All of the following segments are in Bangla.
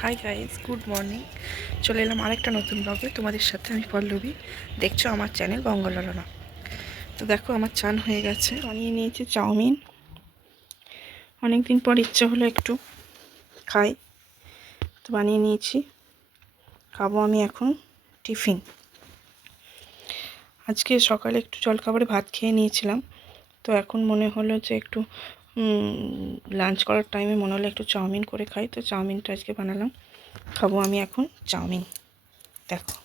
Hi guys, good morning. চলে এলাম আরেকটা নতুন ব্লগে তোমাদের সাথে। আমি পল্লবী, দেখছো আমার চ্যানেল বঙ্গললনা। তো দেখো, আমার চান হয়ে গেছে। বানিয়ে নিয়েছি চাউমিন। অনেক দিন পর ইচ্ছে হলো একটু খাই, তো বানিয়ে নিয়েছি। খাবো আমি এখন টিফিন। আজকে সকালে একটু জলখাবারে ভাত খেয়ে নিয়েছিলাম, তো এখন মনে হলো যে একটু লাঞ্চ করার টাইমে মনে হলো একটু চাউমিন করে খাই, তো চাউমিনটা আজকে বানালাম। খাবো আমি এখন চাউমিন। দেখো,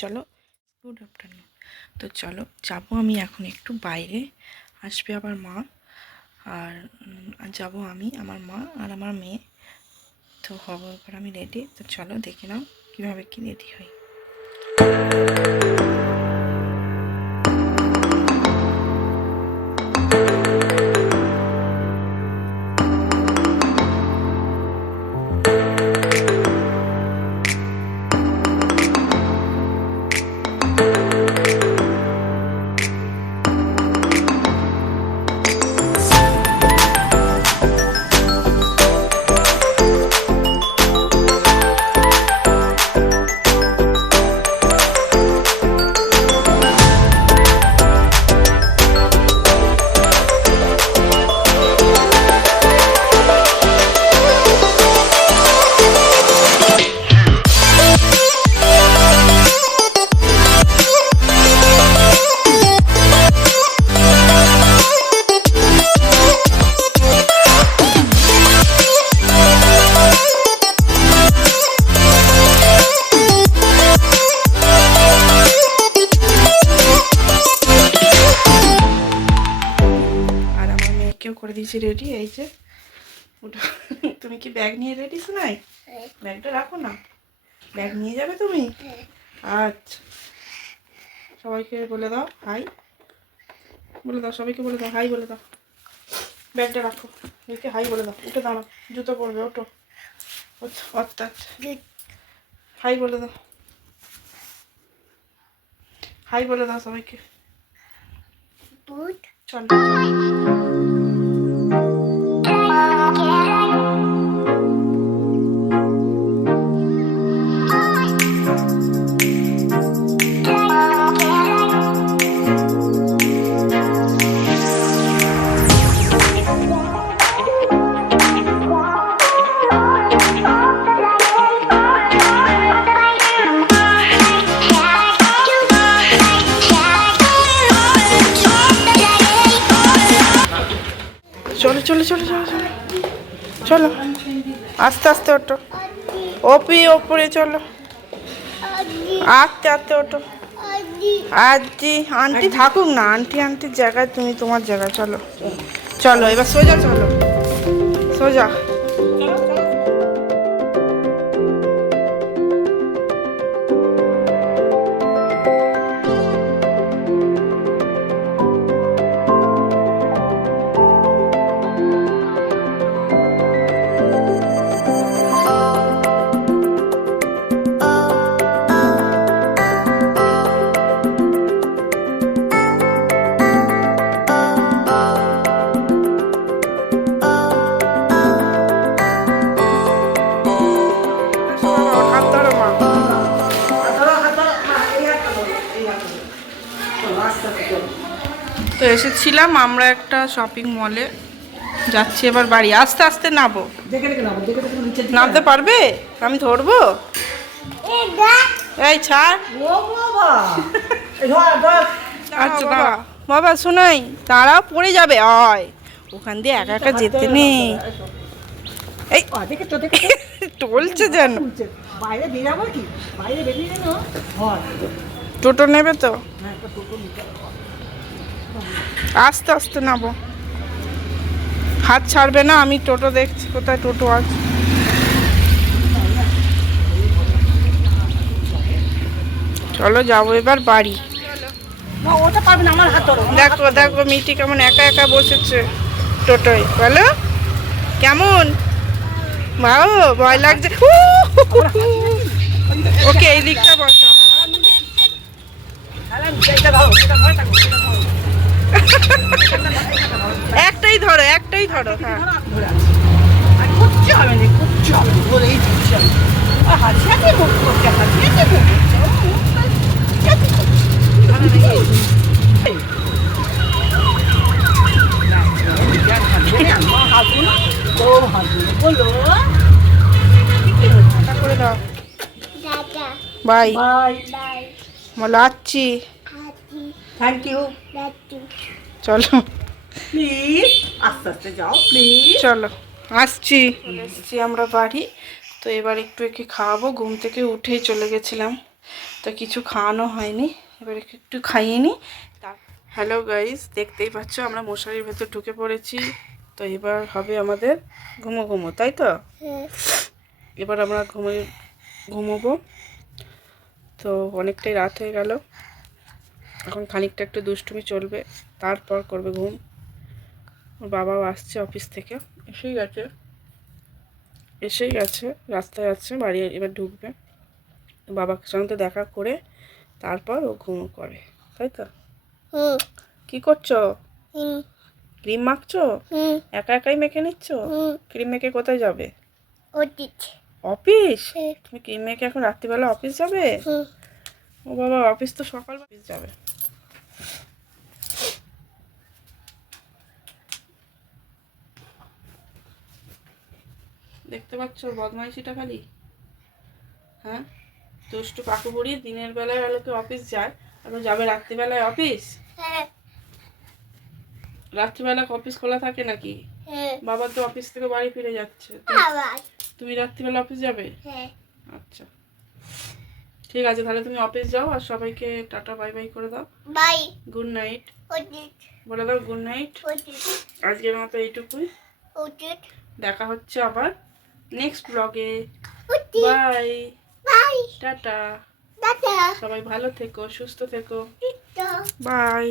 চলো, গুড আফটারনুন। তো চলো, যাবো আমি এখন একটু বাইরে। আসবে আবার মা, আর যাবো আমি, আমার মা আর আমার মেয়ে। তো হবো এবার আমি রেডি। তো চলো দেখে নাও কীভাবে কি রেডি হয়। করে দিয়েছি রেডি, এই যে ওটা। তুমি কি ব্যাগ নিয়ে রেডি? শোনাই, ব্যাগটা রাখো না, ব্যাগ নিয়ে যাবে তুমি? আচ্ছা, সবাইকে বলে দাও হাই, বলে দাও সবাইকে, বলে দাও হাই, বলে দাও। ব্যাগটা রাখো, এদিকে হাই বলে দাও। উঠে দাঁড়াও, জুতো পরবে, ওটো। অর্থাৎ হাই বলে দাও, হাই বলে দাও সবাইকে। চল চলো চলো চলো চলো চলো চলো, আস্তে আস্তে ওঠো। ওপি ওপরে চলো, আস্তে আস্তে ওঠো। আন্টি আন্টি থাকুক না, আন্টি আন্টির জায়গায়, তুমি তোমার জায়গায়। চলো চলো, এবার সোজা চলো, সোজা। তো এসেছিলাম আমরা একটা শপিং মলে, যাচ্ছি এবার বাড়ি। আস্তে আস্তে নামো, নামতে পারবে? আমি ধরবো? এই ছাড়। আচ্ছা বাবা, বাবা শোনাই, তারাও পড়ে যাবে। হয় ওখান দিয়ে একা একা যেতে নেই। এই টলছে যেন। টোটো নেবে তো? আস্তে আস্তে নামো, হাত ছাড়বে না। আমি টোটো দেখছি, কোথায় টোটো আছে। চলো যাবো এবার বাড়ি। দেখো দেখো মিটি কেমন একা একা বসেছে টোটোয়। বলো কেমন? ভালো, ভয় লাগছে। ওকে এই দিকটা বসো। একটাই ধরো, একটাই হাতেই ধরো, হ্যাঁ। ধরে আছে। আর কিচ্ছু হবে না, কিচ্ছু হবে না, ধরেই দিচ্ছি আমি। আর হাসিয়াতে মুখ করছে, হাসিয়াতে মুখ করছে, ও মুখ হাসিয়াতে করছে। মা হাসুন, ও হাসুন, বলো। টাটা করে দাও। বাই। বাই। বলো আচ্ছি। Thank you. চলো প্লিজ আস্তে আস্তে যাও প্লিজ। চলো আসছি। চলে এসেছি আমরা বাড়ি। তো এবার একটু একে খাওয়াবো। ঘুম থেকে উঠেই চলে গেছিলাম, তো কিছু খাওয়ানো হয়নি। এবার একে একটু খাইয়ে নিই। হ্যালো গাইস, দেখতেই পাচ্ছ আমরা মশারির ভেতর ঢুকে পড়েছি। তো এবার হবে আমাদের ঘুমো, তাই তো? এবার আমরা ঘুমোবো। তো অনেকটাই রাত হয়ে গেল, এখন খানিকটা একটু দুষ্টুমি চলবে, তারপর করবে ঘুম। ওর বাবাও আসছে অফিস থেকে, এসেই গেছে, রাস্তায় আছে, বাড়ি এবার ঢুকবে। বাবার সঙ্গে দেখা করে তারপর ও ঘুম করে, তাই তো? কি করছো? ক্রিম মাখছো? একা একাই মেখে নিচ্ছ? ক্রিম মেখে কোথায় যাবে? অফিস? তুমি ক্রিম মেখে এখন রাত্রিবেলা অফিস যাবে? ও বাবা, অফিস তো সকাল অফিস যাবে। দেখতে পাচ্ছ বদমাইশিটা খালি? হ্যাঁ, দুষ্টু পাকু বুড়ি দিনের বেলায় আলোকে অফিস যায়, আর ও যাবে রাত্রিবেলায় অফিস? রাত্রিবেলা অফিস খোলা থাকে নাকি? বাবা তো অফিস থেকে বাড়ি ফিরে যাচ্ছে, তুমি রাত্রিবেলা অফিস যাবে? আচ্ছা ঠিক আছে, তাহলে তুমি অফিস যাও, আর সবাইকে টাটা বাই বাই করে দাও। বাই, গুড নাইট বলে দাও। Good night. আজকের মতো এইটুকুই, দেখা হচ্ছে আবার নেক্সট ব্লগে। বাই টাটা, সবাই ভালো থেকো, সুস্থ থেকো, বাই।